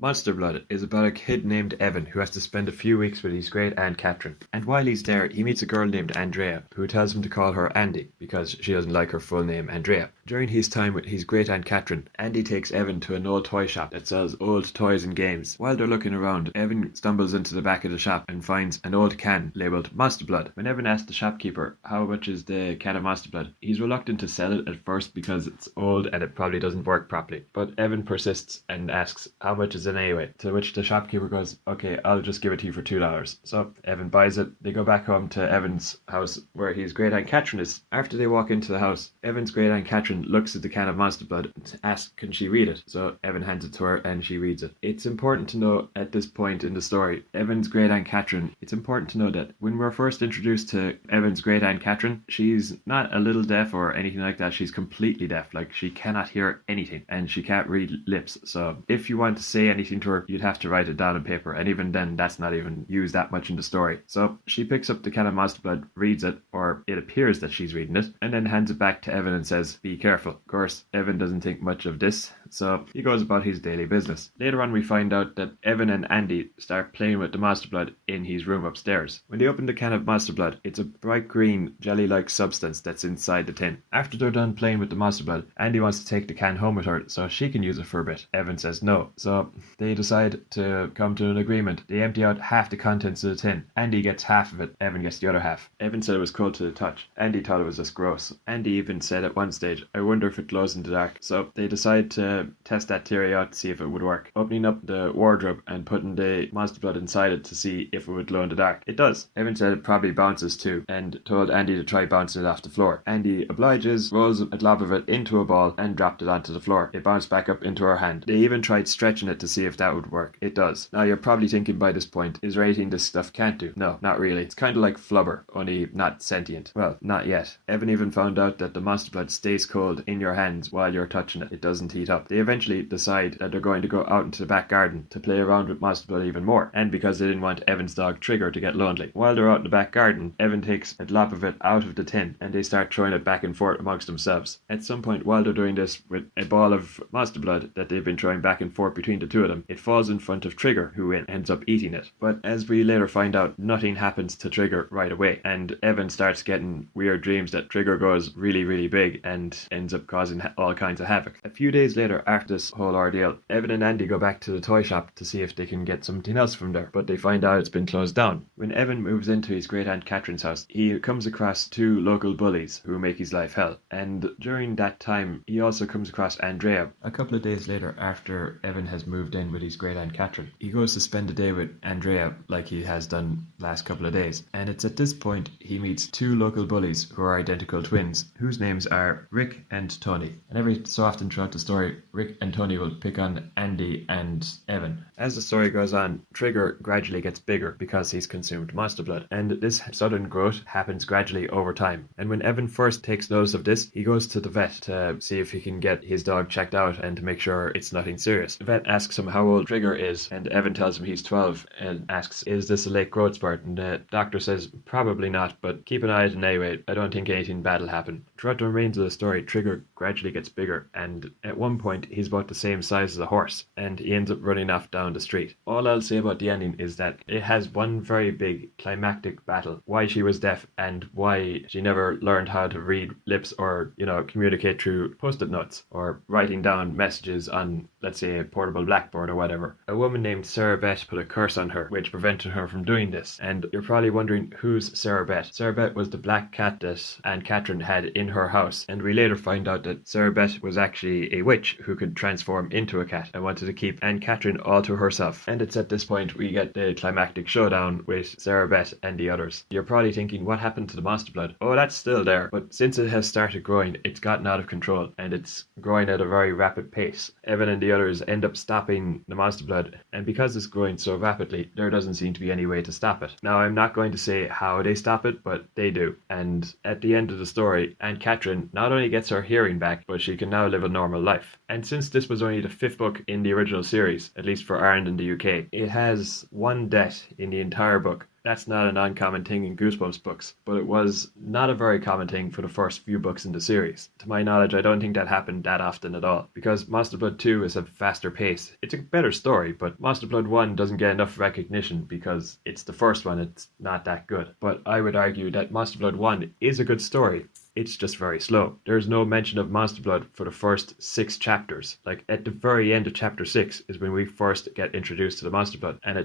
Monster Blood is about a kid named Evan who has to spend a few weeks with his great aunt Catherine. And while he's there, he meets a girl named Andrea who tells him to call her Andy because she doesn't like her full name, Andrea. During his time with his great aunt Catherine, Andy takes Evan to an old toy shop that sells old toys and games. While they're looking around, Evan stumbles into the back of the shop and finds an old can labelled Monster Blood. When Evan asks the shopkeeper how much is the can of Monster Blood, he's reluctant to sell it at first because it's old and it probably doesn't work properly. But Evan persists and asks how much is it anyway, to which the shopkeeper goes, okay, I'll just give it to you for $2. So Evan buys it. They go back home to Evan's house where his great aunt Catherine is. After they walk into the house, Evan's great aunt Catherine looks at the can of Monster Blood and asks can she read it. So Evan hands it to her and she reads it. It's important to know at this point in the story, Evan's great aunt Catherine, it's important to know that when we're first introduced to Evan's great aunt Catherine, she's not a little deaf or anything like that. She's completely deaf. Like, she cannot hear anything and she can't read lips. So if you want to say anything to her, you'd have to write it down on paper, and even then that's not even used that much in the story. So she picks up the can of Monster Blood, reads it, or it appears that she's reading it, and then hands it back to Evan and says, be careful. Of course, Evan doesn't think much of this, so he goes about his daily business. Later on we find out that Evan and Andy start playing with the Monster Blood in his room upstairs. When they open the can of Monster Blood, it's a bright green jelly-like substance that's inside the tin. After they're done playing with the Monster Blood, Andy wants to take the can home with her so she can use it for a bit. Evan says no, so they decide to come to an agreement. They empty out half the contents of the tin. Andy gets half of it, Evan gets the other half. Evan said it was cold to the touch. Andy thought it was just gross. Andy even said at one stage, I wonder if it glows in the dark. So they decide to test that theory out to see if it would work. Opening up the wardrobe and putting the Monster Blood inside it to see if it would glow in the dark. It does. Evan said it probably bounces too and told Andy to try bouncing it off the floor. Andy obliges, rolls a glob of it into a ball and dropped it onto the floor. It bounced back up into her hand. They even tried stretching it to see if that would work. It does. Now you're probably thinking by this point, is there anything this stuff can't do? No, not really. It's kind of like flubber, only not sentient. Well, not yet. Evan even found out that the Monster Blood stays cold in your hands while you're touching it. It doesn't heat up. They eventually decide that they're going to go out into the back garden to play around with Monster Blood even more, and because they didn't want Evan's dog Trigger to get lonely. While they're out in the back garden, Evan takes a glop of it out of the tin and they start throwing it back and forth amongst themselves. At some point while they're doing this with a ball of Monster Blood that they've been throwing back and forth between the two of them, it falls in front of Trigger, who ends up eating it. But as we later find out, nothing happens to Trigger right away, and Evan starts getting weird dreams that Trigger goes really, really big and ends up causing all kinds of havoc. A few days later, after this whole ordeal, Evan and Andy go back to the toy shop to see if they can get something else from there, but they find out it's been closed down. When Evan moves into his great aunt Catherine's house, he comes across two local bullies who make his life hell, and during that time he also comes across Andrea. A couple of days later, after Evan has moved in with his great aunt Catherine, he goes to spend the day with Andrea like he has done last couple of days, and it's at this point he meets two local bullies who are identical twins, whose names are Rick and Tony. And every so often throughout the story, Rick and Tony will pick on Andy and Evan. As the story goes on, Trigger gradually gets bigger because he's consumed Monster Blood, and this sudden growth happens gradually over time. And when Evan first takes notice of this, he goes to the vet to see if he can get his dog checked out and to make sure it's nothing serious. The vet asks him how old Trigger is, and Evan tells him he's 12 and asks, is this a late growth spurt? And the doctor says, probably not, but keep an eye on it anyway. I don't think anything bad will happen. Throughout the remains of the story, Trigger gradually gets bigger, and at one point he's about the same size as a horse, and he ends up running off down the street. All I'll say about the ending is that it has one very big climactic battle. Why she was deaf and why she never learned how to read lips or, communicate through post-it notes or writing down messages on, let's say, a portable blackboard or whatever. A woman named Sarah Beth put a curse on her, which prevented her from doing this. And you're probably wondering, who's Sarah Beth? Sarah Beth was the black cat that Aunt Catherine had in her house, and we later find out that Sarah Beth was actually a witch who could transform into a cat and wanted to keep Aunt Catherine all to herself. And it's at this point we get the climactic showdown with Sarah Beth and the others. You're probably thinking, what happened to the Monster Blood? Oh, that's still there, but since it has started growing, it's gotten out of control, and it's growing at a very rapid pace. Evan and the others end up stopping the Monster Blood, and because it's growing so rapidly, there doesn't seem to be any way to stop it. Now, I'm not going to say how they stop it, but they do. And at the end of the story, Aunt Catherine not only gets her hearing back, but she can now live a normal life. And since this was only the 5th book in the original series, at least for Ireland and the UK, it has one death in the entire book, That's not an uncommon thing in Goosebumps books, but it was not a very common thing for the first few books in the series. To my knowledge, I don't think that happened that often at all, because Monster Blood 2 is a faster pace. It's a better story, but Monster Blood 1 doesn't get enough recognition because it's the first one, it's not that good. But I would argue that Monster Blood 1 is a good story. It's just very slow. There's no mention of Monster Blood for the first 6 chapters. Like, at the very end of chapter 6 is when we first get introduced to the Monster Blood. And it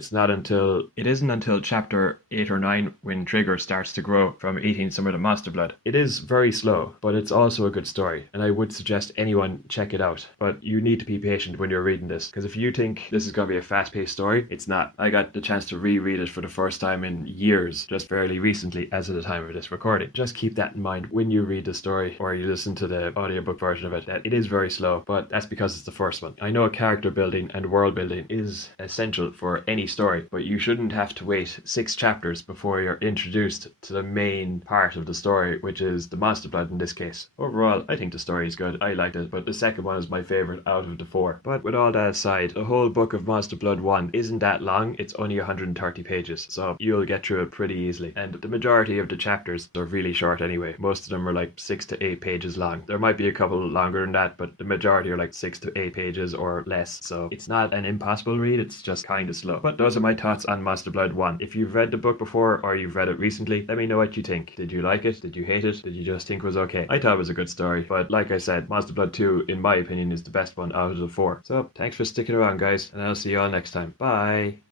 isn't until chapter 8 or 9 when Trigger starts to grow from eating some of the Monster Blood. It is very slow, but it's also a good story. And I would suggest anyone check it out. But you need to be patient when you're reading this, because if you think this is going to be a fast-paced story, it's not. I got the chance to reread it for the first time in years, just fairly recently as of the time of this recording. Just keep that in mind when you read the story or you listen to the audiobook version of it, that it is very slow, but that's because it's the first one. I know character building and world building is essential for any story, but you shouldn't have to wait 6 chapters before you're introduced to the main part of the story, which is the Monster Blood in this case. Overall, I think the story is good. I liked it, but the second one is my favorite out of the 4. But with all that aside, the whole book of Monster Blood 1 isn't that long. It's only 130 pages, so you'll get through it pretty easily. And the majority of the chapters are really short anyway. Most of them are like 6 to 8 pages long. There might be a couple longer than that, but the majority are like 6 to 8 pages or less. So it's not an impossible read, it's just kind of slow. But those are my thoughts on Monster Blood 1. If you've read the book before or you've read it recently, let me know what you think. Did you like it? Did you hate it? Did you just think it was okay? I thought it was a good story, but like I said, Monster Blood 2, in my opinion, is the best one out of the 4. So thanks for sticking around, guys, and I'll see you all next time. Bye!